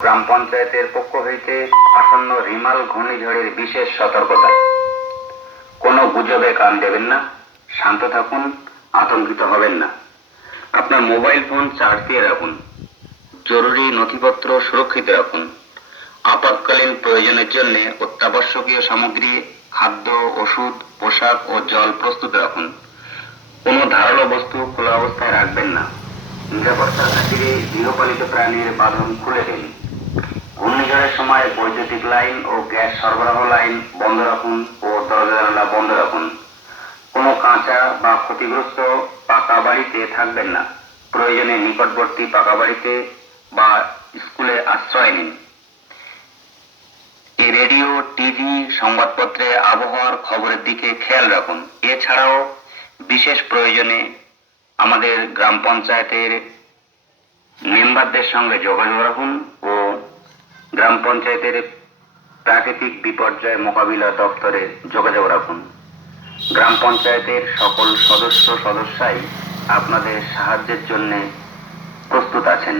গ্রাম পঞ্চায়েতের পক্ষ হইতে আসন্ন রিমাল ঘূর্ণিঝড়ের বিশেষ সতর্কতা। কোনো গুজবে কান দেবেন না, শান্ত থাকুন, আতঙ্কিত হবেন না। আপনার মোবাইল ফোন চার্জ দিয়ে রাখুন, জরুরি নথিপত্র সুরক্ষিত রাখুন, আপাতকালীন প্রয়োজনের জন্য অত্যাবশ্যকীয় সামগ্রী, খাদ্য, ওষুধ, পোশাক ও জল প্রস্তুত রাখুন। কোনো ধারালো বস্তু খোলা অবস্থায় রাখবেন না। নিরাপত্তার খাতিরে গৃহপালিত প্রাণীর বাঁধন খুলে দিন। ঘূর্ণিঝড়ের সময় বৈদ্যুতিক লাইন ও গ্যাস সরবরাহ লাইন বন্ধ রাখুন ও দরজা জানালা বন্ধ রাখুন। কোনো কাঁচা বা ক্ষতিগ্রস্ত পাকা বাড়িতে থাকবেন না। প্রয়োজনে নিকটবর্তী পাকা বাড়িতে বা স্কুলে আশ্রয় নিন। এই রেডিও, টিভি, সংবাদপত্রে আবহাওয়ার খবরের দিকে খেয়াল রাখুন। এছাড়াও বিশেষ প্রয়োজনে আমাদের গ্রাম পঞ্চায়েতের মেম্বারদের সঙ্গে যোগাযোগ রাখুন ও গ্রাম পঞ্চায়েতের প্রাকৃতিক বিপর্যয় মোকাবিলা দপ্তরে যোগাযোগ রাখুন। গ্রাম পঞ্চায়েতের সকল সদস্যই আপনাদের সাহায্যের জন্য প্রস্তুত আছেন।